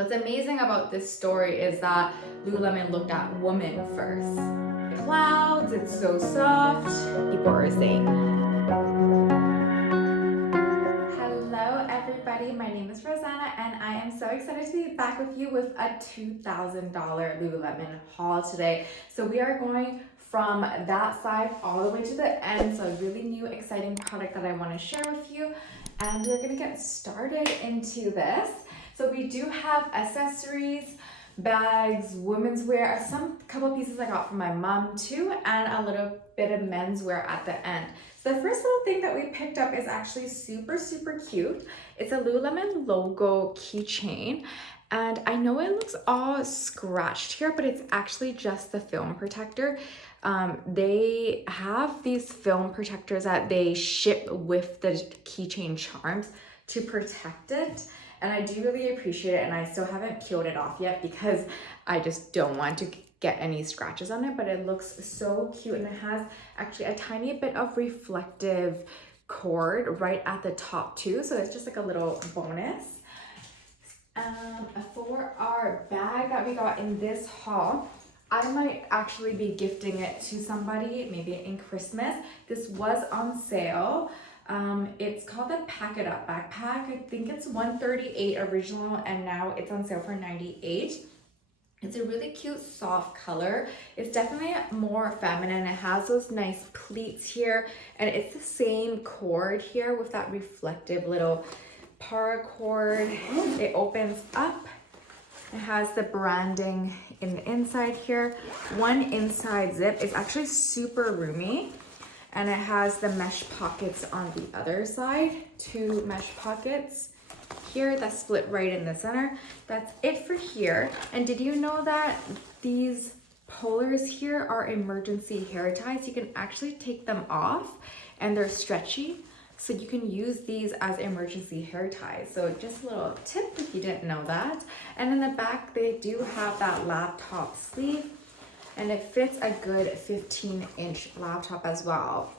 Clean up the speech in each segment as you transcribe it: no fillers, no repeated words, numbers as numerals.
What's amazing about this story is that Lululemon looked at women first. Clouds, it's so soft, people are saying. Hello everybody, my name is Rosanna and I am so excited to be back with you with a $2,000 Lululemon haul today. So we are going from that side all the way to the end, so a really new exciting product that I want to share with you, and we're going to get started into this. So we do have accessories, bags, women's wear, some couple pieces I got from my mom too, and a little bit of menswear at the end. So the first little thing that we picked up is actually super cute. It's a Lululemon logo keychain, and I know it looks all scratched here, but it's actually just the film protector. They have these film protectors that they ship with the keychain charms to protect it. And I do really appreciate it, and I still haven't peeled it off yet because I just don't want to get any scratches on it, but it looks so cute, and it has actually a tiny bit of reflective cord right at the top too, so it's just like a little bonus. For our bag that we got in this haul, I might actually be gifting it to somebody, maybe in Christmas. This was on sale. It's called the Pack It Up backpack. I think it's $138 original, and now it's on sale for $98. It's a really cute soft color. It's definitely more feminine. It has those nice pleats here, and it's the same cord here with that reflective little paracord. It opens up. It has the branding in the inside here. One inside zip is actually super roomy. And it has the mesh pockets on the other side, 2 mesh pockets here that split right in the center. That's it for here. And did you know that these pullers here are emergency hair ties? You can actually take them off and they're stretchy, so you can use these as emergency hair ties. So just a little tip if you didn't know that. And in the back, they do have that laptop sleeve, and it fits a good 15-inch laptop as well.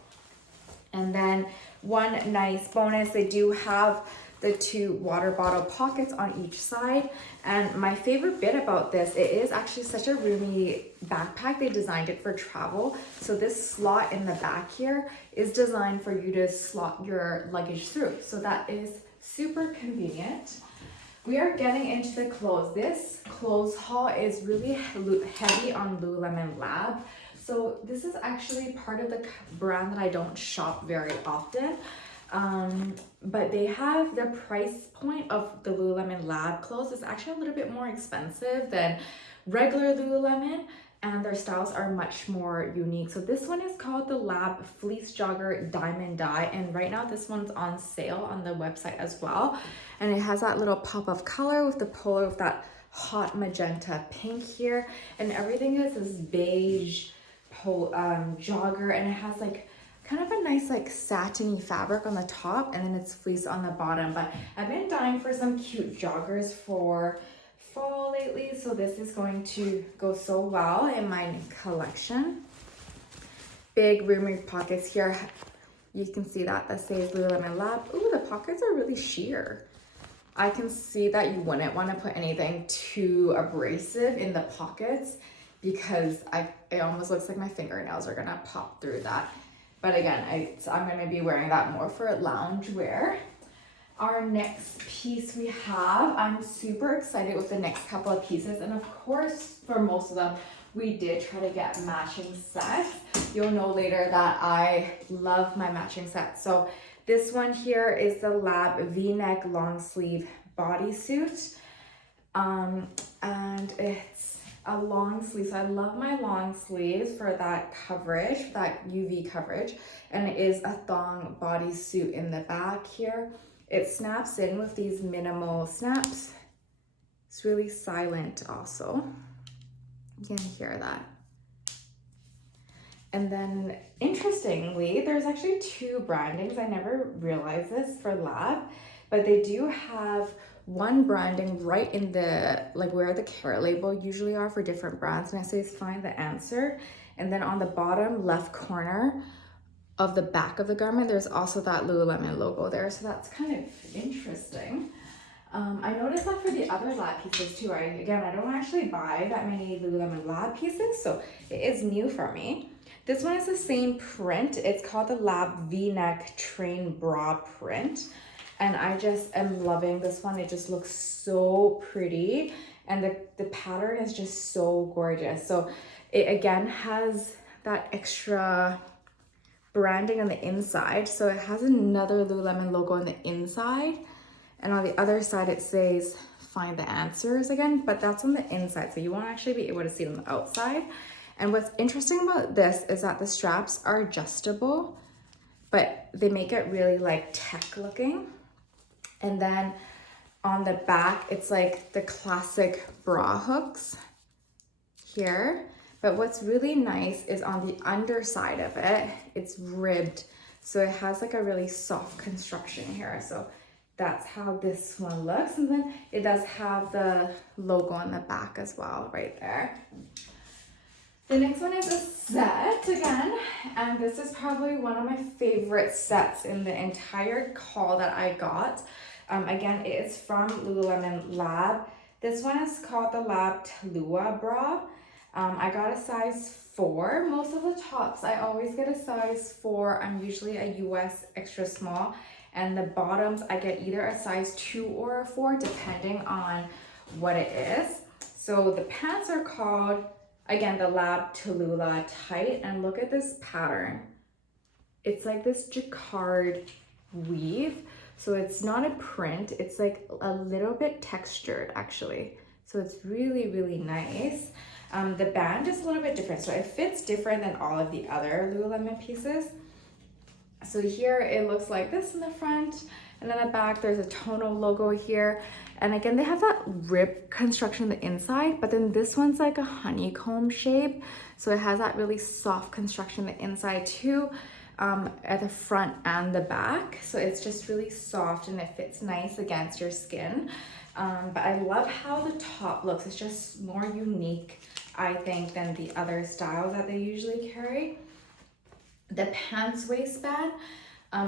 And then one nice bonus, they do have the 2 water bottle pockets on each side. And my favorite bit about this, it is actually such a roomy backpack. They designed it for travel. So this slot in the back here is designed for you to slot your luggage through. So that is super convenient. We are getting into the clothes. This clothes haul is really heavy on Lululemon Lab. So this is actually part of the brand that I don't shop very often. But they have the price point of the Lululemon Lab clothes is actually a little bit more expensive than regular Lululemon, and their styles are much more unique. So this one is called the Lab Fleece Jogger Diamond Dye, and right now this one's on sale on the website as well. And it has that little pop of color with the polo with that hot magenta pink here, and everything is this beige jogger, and it has like kind of a nice like satiny fabric on the top, and then it's fleece on the bottom. But I've been dying for some cute joggers for fall lately, so this is going to go so well in my collection. Big roomy pockets here. You can see that says Lululemon Lab. Ooh, the pockets are really sheer. I can see that you wouldn't want to put anything too abrasive in the pockets, because it almost looks like my fingernails are gonna pop through that. But again, I'm gonna be wearing that more for lounge wear. Our next piece we have, I'm super excited with the next couple of pieces. And of course, for most of them, we did try to get matching sets. You'll know later that I love my matching sets. So this one here is the Lab V-neck long sleeve bodysuit. And it's a long sleeve. So I love my long sleeves for that coverage, that UV coverage. And it is a thong bodysuit in the back here. It snaps in with these minimal snaps. It's really silent also. You can hear that. And then interestingly, there's actually 2 brandings. I never realized this for Lab, but they do have one branding right in the, like where the carrot label usually are for different brands. And it says find the answer. And then on the bottom left corner of the back of the garment, there's also that Lululemon logo there. So that's kind of interesting. I noticed that for the other Lab pieces too. I don't actually buy that many Lululemon Lab pieces, so it is new for me. This one is the same print. It's called the Lab V-neck train bra print. And I just am loving this one. It just looks so pretty. And the pattern is just so gorgeous. So it again has that extra branding on the inside. So it has another Lululemon logo on the inside. And on the other side, it says, find the answers again, but that's on the inside. So you won't actually be able to see it on the outside. And what's interesting about this is that the straps are adjustable, but they make it really like tech looking. And then on the back, it's like the classic bra hooks here. But what's really nice is on the underside of it, it's ribbed. So it has like a really soft construction here. So that's how this one looks. And then it does have the logo on the back as well, right there. The next one is a set again, and this is probably one of my favorite sets in the entire haul that I got. Again, it is from Lululemon Lab. This one is called the Lab Talua bra. I got a size 4. Most of the tops, I always get a size 4. I'm usually a US extra small. And the bottoms, I get either a size 2 or a 4, depending on what it is. So the pants are called, again, the Lab Talula tight. And look at this pattern. It's like this jacquard weave. So it's not a print. It's like a little bit textured, actually. So it's really, really nice. The band is a little bit different. So it fits different than all of the other Lululemon pieces. So here it looks like this in the front, and then the back there's a tonal logo here. And again, they have that rib construction on the inside, but then this one's like a honeycomb shape. So it has that really soft construction on the inside too, at the front and the back. So it's just really soft and it fits nice against your skin. But I love how the top looks. It's just more unique, I think, than the other styles that they usually carry. The pants waistband,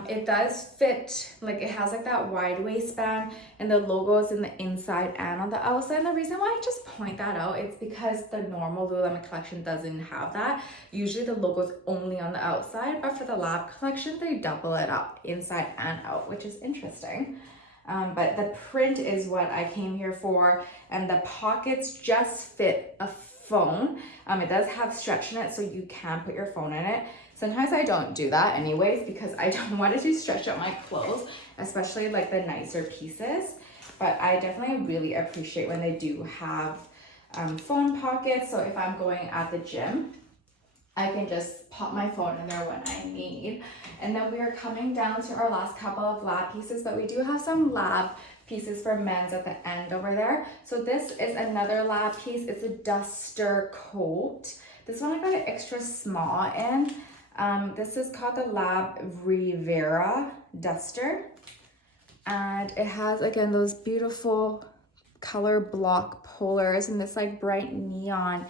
it does fit, like it has like that wide waistband, and the logo is in the inside and on the outside. And the reason why I just point that out is because the normal Lululemon collection doesn't have that. Usually the logo is only on the outside, but for the Lab collection, they double it up inside and out, which is interesting. But the print is what I came here for, and the pockets just fit a phone. It does have stretch in it, so you can put your phone in it. Sometimes I don't do that anyways because I don't want it to stretch out my clothes, especially like the nicer pieces. But I definitely really appreciate when they do have phone pockets. So if I'm going at the gym, I can just pop my phone in there when I need. And then we are coming down to our last couple of Lab pieces, but we do have some Lab pieces for men's at the end over there. So this is another Lab piece. It's a duster coat. This one I got an extra small in. This is called the Lab Rivera duster. And it has, again, those beautiful color block polars and this like bright neon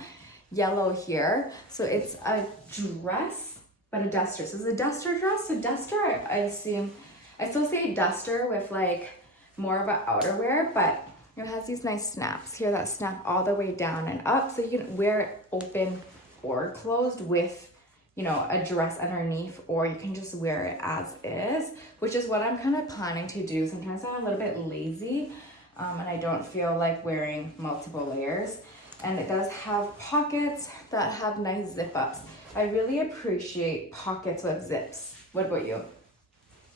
yellow here. So it's a dress, but a duster. So it's a duster dress. So duster, I assume, I still say duster with like more of a outerwear, but it has these nice snaps here that snap all the way down and up. So you can wear it open or closed with, you know, a dress underneath, or you can just wear it as is, which is what I'm kind of planning to do. Sometimes I'm a little bit lazy and I don't feel like wearing multiple layers. And it does have pockets that have nice zip ups. I really appreciate pockets with zips. What about you?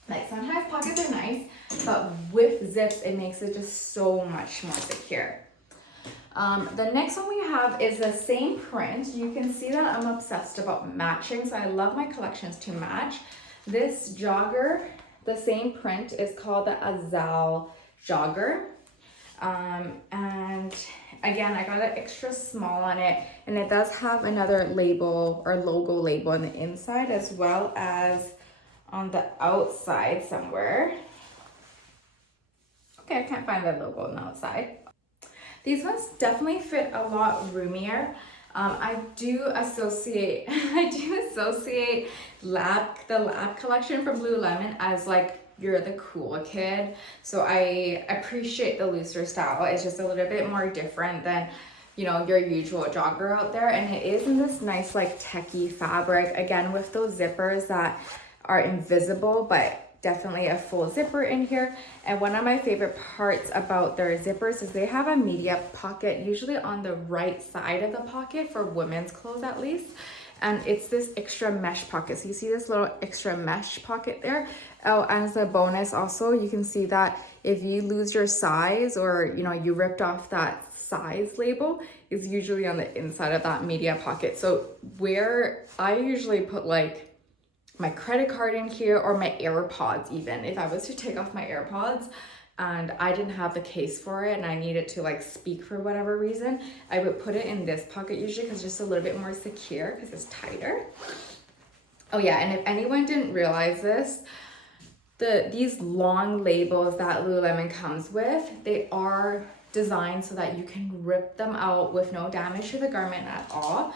Like sometimes pockets are nice, but with zips, it makes it just so much more secure. The next one we have is the same print. You can see that I'm obsessed about matching, so I love my collections to match. This jogger, the same print, is called the Azal jogger. And again, I got an extra small on it, and it does have another label or logo label on the inside as well as on the outside somewhere. Okay, I can't find the logo on the outside. These ones definitely fit a lot roomier. I do associate the Lab collection from Lululemon as like you're the cool kid. So I appreciate the looser style. It's just a little bit more different than, you know, your usual jogger out there. And it is in this nice like techie fabric, again with those zippers that are invisible, but definitely a full zipper in here. And one of my favorite parts about their zippers is they have a media pocket, usually on the right side of the pocket for women's clothes at least. And it's this extra mesh pocket. So you see this little extra mesh pocket there. Oh, as a bonus also, you can see that if you lose your size, or you know, you ripped off that size label, is usually on the inside of that media pocket. So where I usually put like my credit card in here, or my AirPods even, if I was to take off my AirPods and I didn't have the case for it and I needed to like speak for whatever reason, I would put it in this pocket usually, because it's just a little bit more secure because it's tighter. Oh yeah, and if anyone didn't realize this, these long labels that Lululemon comes with, they are designed so that you can rip them out with no damage to the garment at all.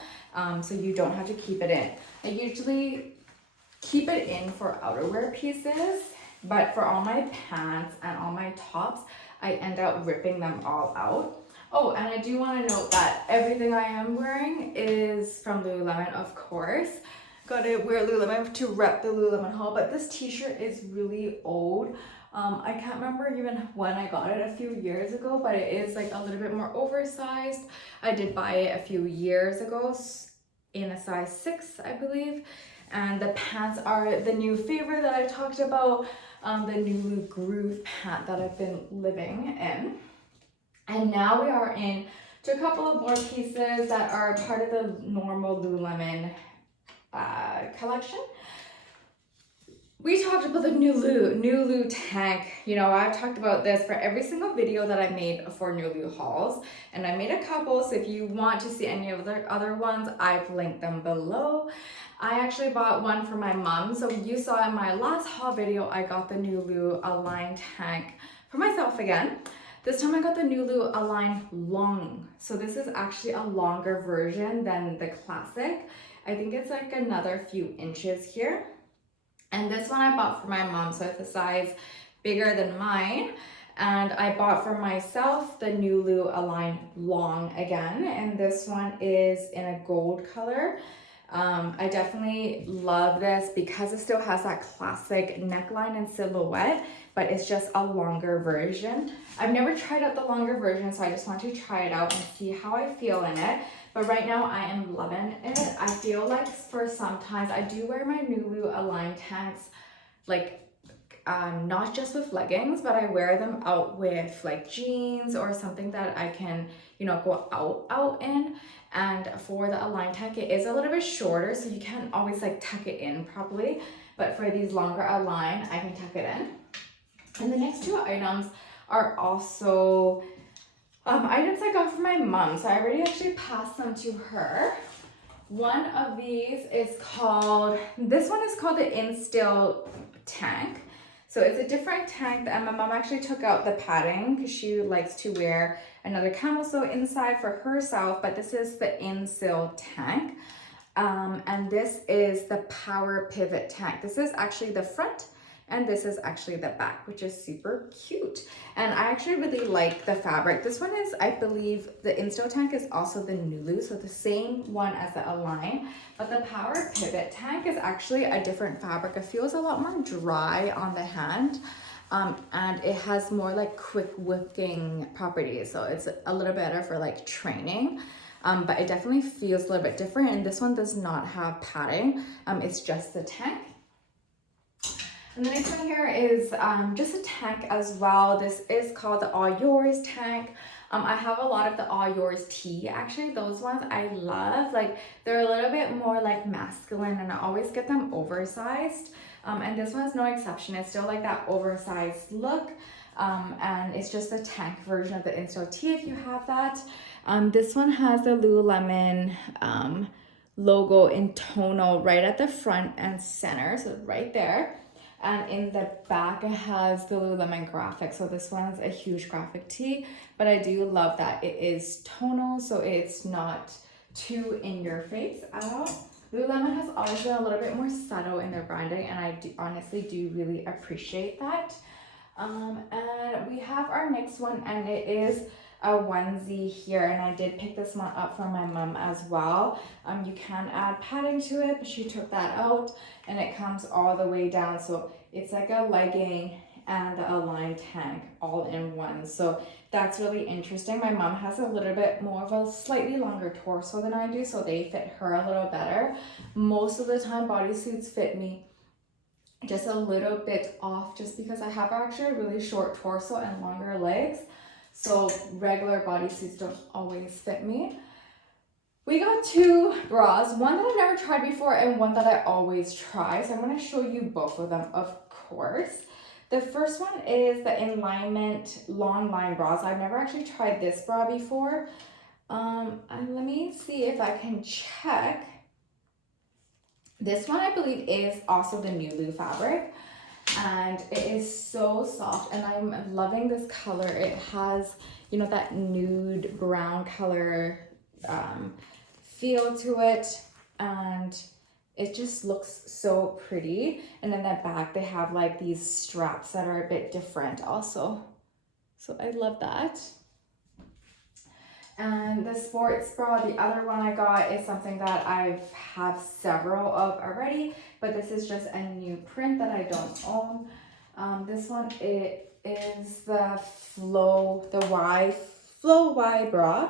So you don't have to keep it in. I usually keep it in for outerwear pieces, but for all my pants and all my tops, I end up ripping them all out. Oh, and I do want to note that everything I am wearing is from Lululemon, of course. Gotta wear Lululemon to rep the Lululemon haul, but this t-shirt is really old. I can't remember even when I got it, a few years ago, but it is like a little bit more oversized. I did buy it a few years ago in a size 6, I believe. And the pants are the new favorite that I talked about, the Nulu groove pant that I've been living in. And now we are in to a couple of more pieces that are part of the normal Lululemon collection. We talked about the Nulu tank. You know, I've talked about this for every single video that I made for Nulu hauls, and I made a couple, so if you want to see any of the other ones, I've linked them below. I actually bought one for my mom. So you saw in my last haul video, I got the Nulu Align tank for myself again. This time I got the Nulu Align Long. So this is actually a longer version than the classic. I think it's like another few inches here. And this one I bought for my mom, so it's a size bigger than mine. And I bought for myself the Nulu Align Long again. And this one is in a gold color. I definitely love this because it still has that classic neckline and silhouette, but it's just a longer version. I've never tried out the longer version, so I just want to try it out and see how I feel in it. But right now I am loving it. I feel like for sometimes I do wear my Nulu Align tanks, like not just with leggings, but I wear them out with like jeans or something that I can, you know, go out in. And for the Align tank, it is a little bit shorter, so you can't always like tuck it in properly. But for these longer Align, I can tuck it in. And the next two items are also items I got from my mom. So I already actually passed them to her. One of these is called, this one is called the Instill tank. So it's a different tank, and my mom actually took out the padding because she likes to wear another camel sew inside for herself, but this is the Instill tank. And this is the Power Pivot tank. This is actually the front, and this is actually the back, which is super cute. And I actually really like the fabric. This one is, I believe, the Instill tank is also the Nulu, so the same one as the Align. But the Power Pivot tank is actually a different fabric. It feels a lot more dry on the hand. And it has more like quick wicking properties. So it's a little better for like training. But it definitely feels a little bit different. And this one does not have padding. It's just the tank. And the next one here is just a tank as well. This is called the All Yours tank. I have a lot of the All Yours tee. Actually, those ones I love. Like, they're a little bit more like masculine, and I always get them oversized. And this one's no exception. It's still like that oversized look. And it's just a tank version of the Instill tee if you have that. This one has the Lululemon logo in tonal right at the front and center, so right there. And in the back, it has the Lululemon graphic. So this one's a huge graphic tee, but I do love that it is tonal, so it's not too in your face at all. Lululemon has always been a little bit more subtle in their branding, and I honestly do really appreciate that. And we have our next one, and it is a onesie here, and I did pick this one up for my mom as well. You can add padding to it, but she took that out, and it comes all the way down, so it's like a legging and a line tank all in one. So that's really interesting. My mom has a little bit more of a slightly longer torso than I do, so they fit her a little better. Most of the time bodysuits fit me just a little bit off, just because I have actually a really short torso and longer legs, so regular bodysuits don't always fit me. We got two bras, one that I've never tried before and one that I always try, so I'm going to show you both of them, of course. The first one is the Alignment long line bras. I've never actually tried this bra before. And let me see if I can check. This one I believe is also the Nulu fabric, and it is so soft, and I'm loving this color. It has, you know, that nude brown color feel to it, and it just looks so pretty. And in the back they have like these straps that are a bit different also, so I love that. And the sports bra, the other one I got, is something that I have several of already, but this is just a new print that I don't own. This one, it is the Flow Y bra.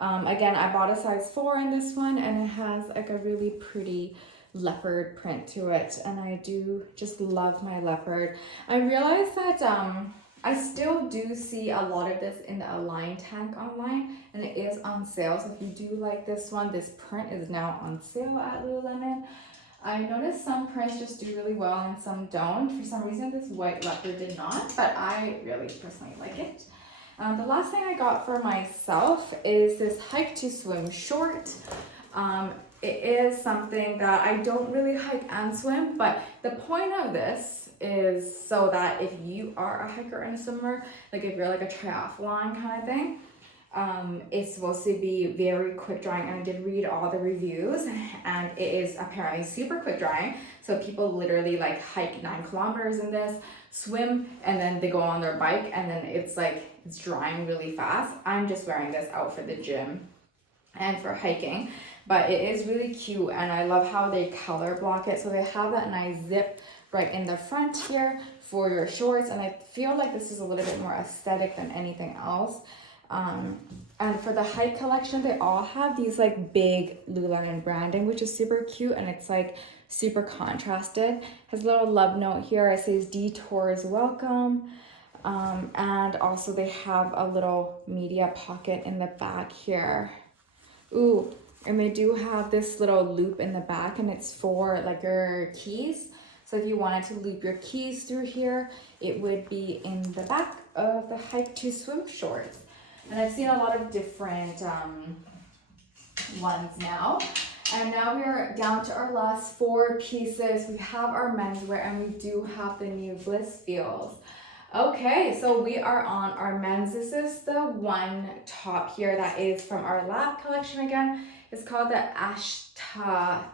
Again, I bought a size 4 in this one, and it has like a really pretty leopard print to it, and I do just love my leopard. I realized that I still do see a lot of this in the Align tank online, and it is on sale. So if you do like this one, this print is now on sale at Lululemon. I noticed some prints just do really well and some don't. For some reason, this white leopard did not, but I really personally like it. The last thing I got for myself is this hike to swim short. It is something that I don't really hike and swim, but the point of this is so that if you are a hiker and a swimmer, like if you're like a triathlon kind of thing, it's supposed to be very quick drying, and I did read all the reviews, and it is apparently super quick drying. So people literally like hike 9 kilometers in this, swim, and then they go on their bike, and then it's like it's drying really fast. I'm just wearing this out for the gym and for hiking, but it is really cute, and I love how they color block it. So they have that nice zip right in the front here for your shorts, and I feel like this is a little bit more aesthetic than anything else. And for the hike collection, they all have these like big Lululemon branding, which is super cute, and it's like super contrasted. Has a little love note here. It says detours welcome. And also they have a little media pocket in the back here. Ooh, and they do have this little loop in the back, and it's for like your keys. So if you wanted to loop your keys through here, it would be in the back of the hike to swim shorts. And I've seen a lot of different ones now. And now we're down to our last 4 pieces. We have our menswear, and we do have the new Blissfeels. Okay, so we are on our men's. This is the one top here that is from our Lab collection again. It's called the Ashta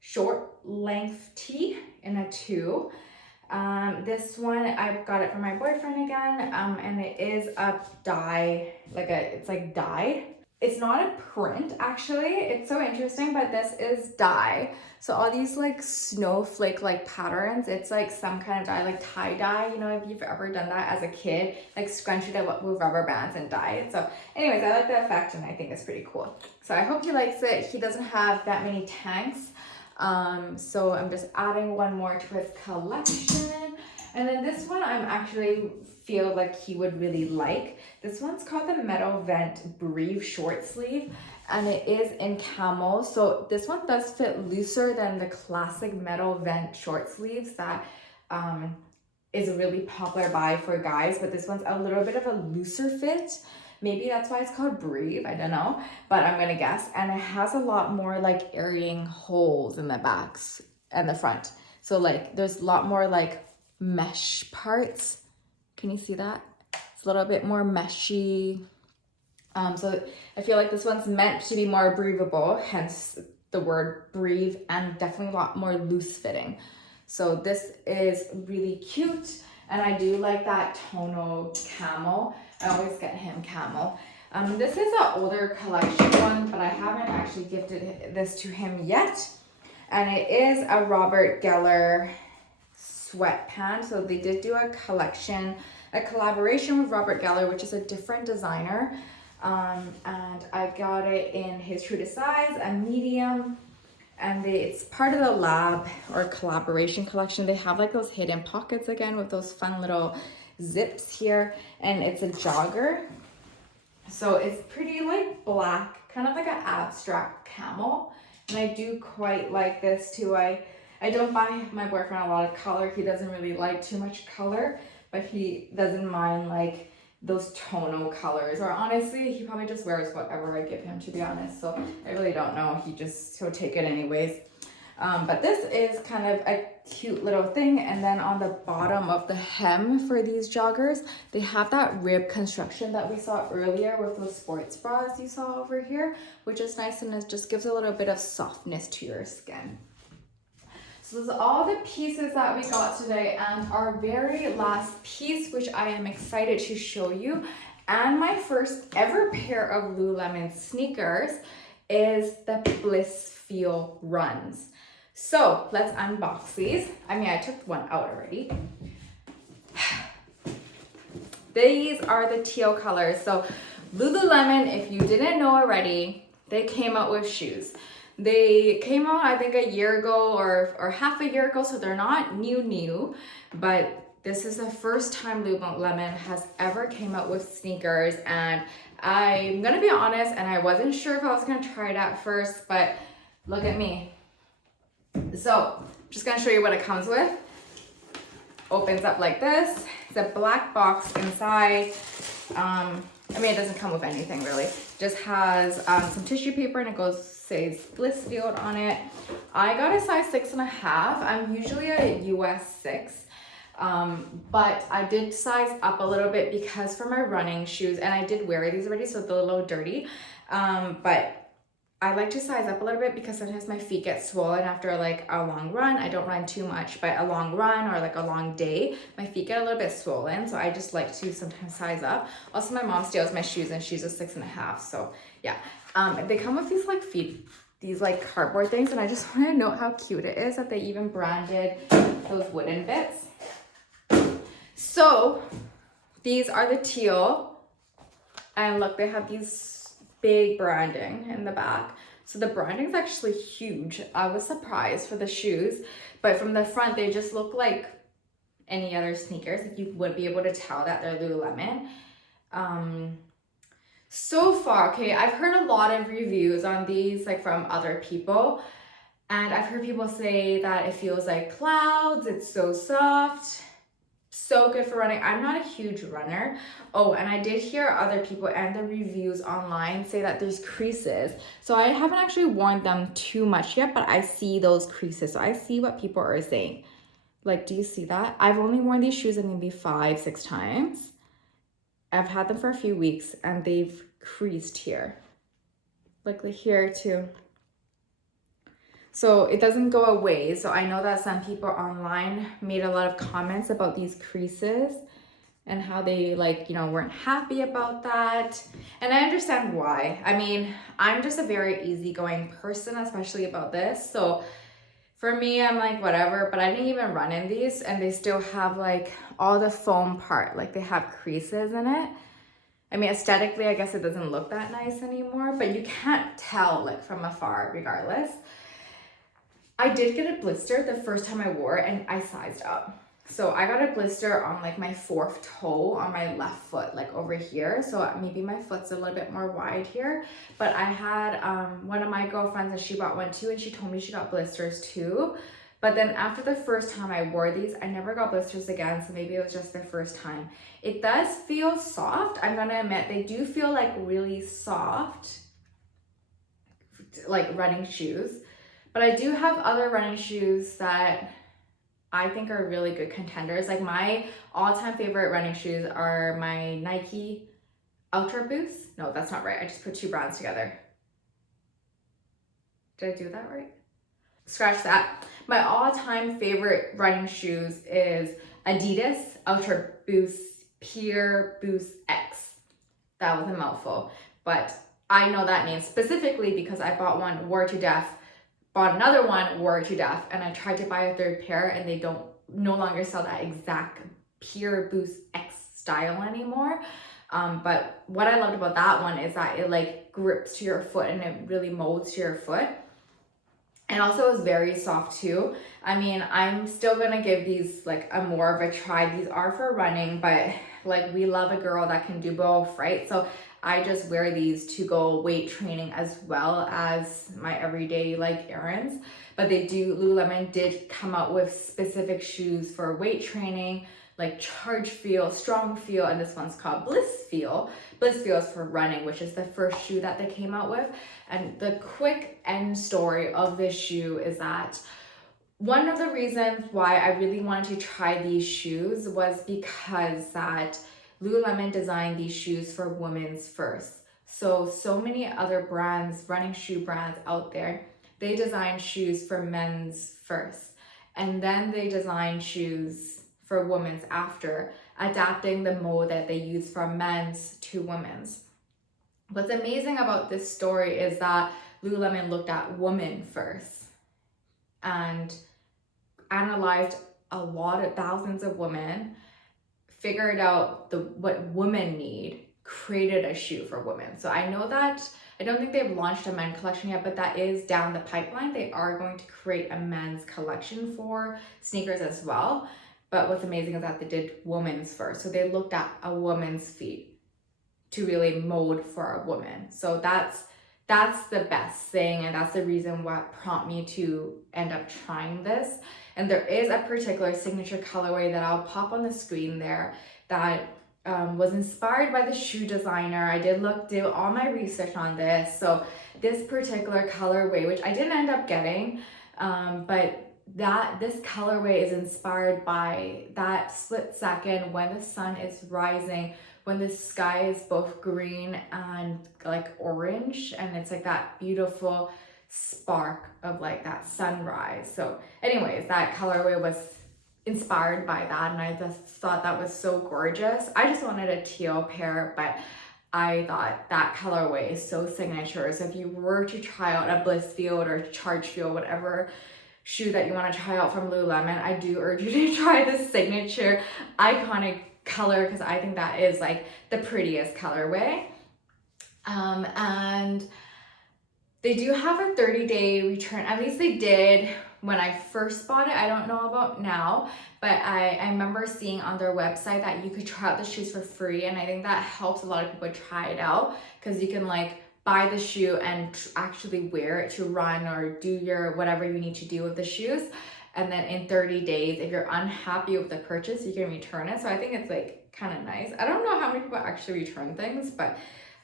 short length tee in a 2. This one, I got it from my boyfriend again, and it is a dye, it's like dyed. It's not a print, actually. It's so interesting, but this is dye. So all these like snowflake like patterns, it's like some kind of dye, like tie dye. You know, if you've ever done that as a kid, like scrunch it up with rubber bands and dye it. So anyways, I like the effect, and I think it's pretty cool. So I hope he likes it. He doesn't have that many tanks. So I'm just adding one more to his collection. And then this one I'm actually feel like he would really like. This one's called the Metal Vent Breathe Short Sleeve, and it is in camel. So this one does fit looser than the classic Metal Vent short sleeves that is a really popular buy for guys, but this one's a little bit of a looser fit. Maybe that's why it's called Breathe, I don't know, but I'm gonna guess. And it has a lot more like airing holes in the backs and the front. So like there's a lot more like mesh parts. Can you see that? It's a little bit more meshy. So I feel like this one's meant to be more breathable, hence the word breathe, and definitely a lot more loose fitting. So this is really cute, and I do like that tonal camel. I always get him camel. This is an older collection one, but I haven't actually gifted this to him yet. And it is a Robert Geller sweatpant. So they did do a collection, a collaboration with Robert Geller, which is a different designer. And I got it in his true to size, a medium. And it's part of the Lab or collaboration collection. They have like those hidden pockets again with those fun little zips here. And it's a jogger. So it's pretty like black, kind of like an abstract camel. And I do quite like this too. I don't buy my boyfriend a lot of color. He doesn't really like too much color, but he doesn't mind like those tonal colors. Or honestly, he probably just wears whatever I give him, to be honest. So I really don't know. He'll take it anyways. But this is kind of a cute little thing. And then on the bottom of the hem for these joggers, they have that rib construction that we saw earlier with those sports bras you saw over here, which is nice, and it just gives a little bit of softness to your skin. So those are all the pieces that we got today, and our very last piece, which I am excited to show you, and my first ever pair of Lululemon sneakers, is the Blissfeel runs. So let's unbox these. I mean, I took one out already. These are the teal colors. So Lululemon, if you didn't know already, they came out with shoes. They came out, I think, a year ago or half a year ago, so they're not new, but this is the first time Lululemon has ever came out with sneakers, and I'm gonna be honest, and I wasn't sure if I was gonna try it at first, but look at me. So I'm just gonna show you what it comes with. Opens up like this. It's a black box inside. I mean, it doesn't come with anything really. Just has some tissue paper, and it says Blissfeel on it. I got a size 6.5. I'm usually a US 6. But I did size up a little bit because for my running shoes, and I did wear these already, so they're a little dirty. But I like to size up a little bit because sometimes my feet get swollen after like a long run. I don't run too much, but a long run or like a long day, my feet get a little bit swollen. So I just like to sometimes size up. Also, my mom steals my shoes, and she's a 6.5. So yeah, they come with these like cardboard things, and I just want to note how cute it is that they even branded those wooden bits. So these are the teal, and look, they have these big branding in the back. So the branding is actually huge. I was surprised for the shoes, but from the front, they just look like any other sneakers. Like you would be able to tell that they're Lululemon. So far, okay, I've heard a lot of reviews on these, like from other people, and I've heard people say that it feels like clouds, it's so soft, so good for running. I'm not a huge runner. Oh, and I did hear other people and the reviews online say that there's creases. So I haven't actually worn them too much yet, but I see those creases. So I see what people are saying. Like, do you see that? I've only worn these shoes maybe 5-6 times. I've had them for a few weeks, and they've creased here. Like here too. So it doesn't go away. So I know that some people online made a lot of comments about these creases and how they weren't happy about that. And I understand why. I mean, I'm just a very easygoing person, especially about this. So for me, I'm like, whatever, but I didn't even run in these, and they still have like all the foam part, like they have creases in it. I mean, aesthetically, I guess it doesn't look that nice anymore, but you can't tell like from afar regardless. I did get a blister the first time I wore it, and I sized up. So I got a blister on like my 4th toe on my left foot, like over here. So maybe my foot's a little bit more wide here. But I had one of my girlfriends, and she bought one too, and she told me she got blisters too. But then after the first time I wore these, I never got blisters again. So maybe it was just the first time. It does feel soft. I'm gonna admit, they do feel like really soft, like running shoes. But I do have other running shoes that I think are really good contenders. Like my all-time favorite running shoes are my Nike Ultra Boost. No, that's not right. I just put 2 brands together. Did I do that right? Scratch that. My all-time favorite running shoes is Adidas Ultra Boost Pure Boost X. That was a mouthful, but I know that name specifically because I bought one, wore it to death, bought another one, wore it to death, and I tried to buy a third pair and they don't no longer sell that exact Pure Boost X style anymore. But what I loved about that one is that it like grips to your foot and it really molds to your foot. And also it's very soft too. I mean, I'm still gonna give these like a more of a try. These are for running, but like we love a girl that can do both, right? So I just wear these to go weight training as well as my everyday like errands. But Lululemon did come out with specific shoes for weight training, like Charge Feel, Strong Feel, and this one's called Blissfeel. Blissfeel is for running, which is the first shoe that they came out with. And the quick end story of this shoe is that one of the reasons why I really wanted to try these shoes was because that Lululemon designed these shoes for women's first. So many other brands, running shoe brands out there, they design shoes for men's first. And then they design shoes for women's after, adapting the mold that they use from men's to women's. What's amazing about this story is that Lululemon looked at women first and analyzed a lot of thousands of women, figured out what women need, created a shoe for women. So I know that, I don't think they've launched a men's collection yet, but that is down the pipeline. They are going to create a men's collection for sneakers as well. But what's amazing is that they did women's first. So they looked at a woman's feet to really mold for a woman. So that's the best thing, and that's the reason what prompted me to end up trying this. And there is a particular signature colorway that I'll pop on the screen there that was inspired by the shoe designer. I did do all my research on this. So this particular colorway, which I didn't end up getting, but this colorway is inspired by that split second when the sun is rising, when the sky is both green and like orange, and it's like that beautiful spark of like that sunrise. So anyways, that colorway was inspired by that, and I just thought that was so gorgeous. I just wanted a teal pair, but I thought that colorway is so signature. So if you were to try out a Blissfeel or Charge Feel, whatever shoe that you want to try out from Lululemon, I do urge you to try this signature iconic color because I think that is like the prettiest colorway. And they do have a 30-day return. At least they did when I first bought it. I don't know about now, but I remember seeing on their website that you could try out the shoes for free, and I think that helps a lot of people try it out because you can like buy the shoe and actually wear it to run or do your whatever you need to do with the shoes. And then in 30 days, if you're unhappy with the purchase, you can return it. So I think it's like kind of nice. I don't know how many people actually return things, but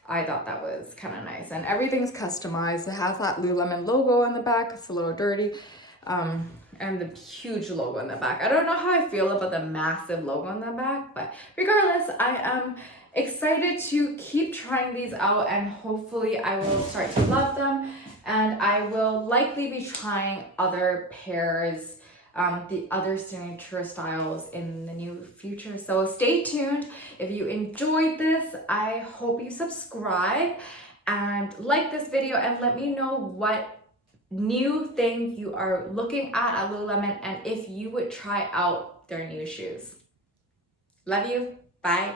I thought that was kind of nice. And everything's customized. It has that Lululemon logo on the back. It's a little dirty. And the huge logo in the back. I don't know how I feel about the massive logo on the back, but regardless, I am excited to keep trying these out, and hopefully I will start to love them, and I will likely be trying other pairs, the other signature styles in the near future. So stay tuned. If you enjoyed this, I hope you subscribe and like this video, and let me know what new thing you are looking at Lululemon and if you would try out their new shoes. Love you. Bye.